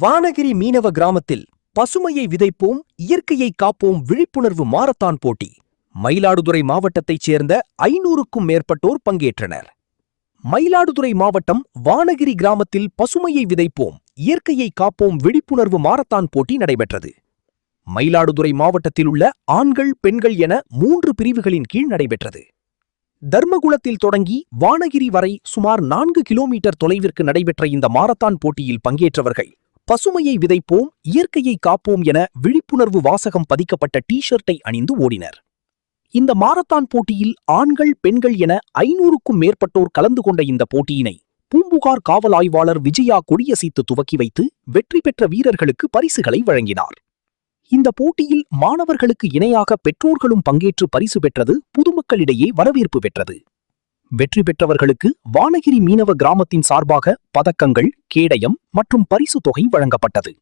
வானகிரி மீனவ கிராமத்தில் பசுமையை விதைப்போம் இயற்கையை காப்போம் விழிப்புணர்வு மாரத்தான் போட்டி. மயிலாடுதுறை மாவட்டத்தைச் சேர்ந்த 500க்கும் மேற்பட்டோர் பங்கேற்றனர். மயிலாடுதுறை மாவட்டம் வானகிரி கிராமத்தில் பசுமையை விதைப்போம் இயற்கையை காப்போம் விழிப்புணர்வு மாரத்தான் போட்டி நடைபெற்றது. மயிலாடுதுறை மாவட்டத்தில் உள்ள ஆண்கள் பெண்கள் என 3 பிரிவுகளின் கீழ் நடைபெற்றது. தர்மகுளத்தில் தொடங்கி வானகிரி வரை சுமார் 4 கிலோமீட்டர் தொலைவிற்கு நடைபெற்ற இந்த மாரத்தான் போட்டியில் பங்கேற்றவர்கள் பசுமையை விதைப்போம் இயற்கையை காப்போம் என விழிப்புணர்வு வாசகம் பதிக்கப்பட்ட டி-ஷர்ட்டை அணிந்து ஓடினர். இந்த மாரத்தான் போட்டியில் ஆண்கள் பெண்கள் என 500க்கும் மேற்பட்டோர் கலந்து கொண்ட இந்த போட்டியினை பூம்புகார் காவல் ஆய்வாளர் விஜயா கொடியசைத்து துவக்கி வைத்து வெற்றி பெற்ற வீரர்களுக்கு பரிசுகளை வழங்கினார். இந்த போட்டியில் மாணவர்களுக்கு இணையாக பெற்றோர்களும் பங்கேற்று பரிசு பெற்றது பொதுமக்களிடையே வரவேற்பு பெற்றது. வெற்றி பெற்றவர்களுக்கு வானகிரி மீனவ கிராமத்தின் சார்பாக பதக்கங்கள், கேடயம் மற்றும் பரிசு தொகை வழங்கப்பட்டது.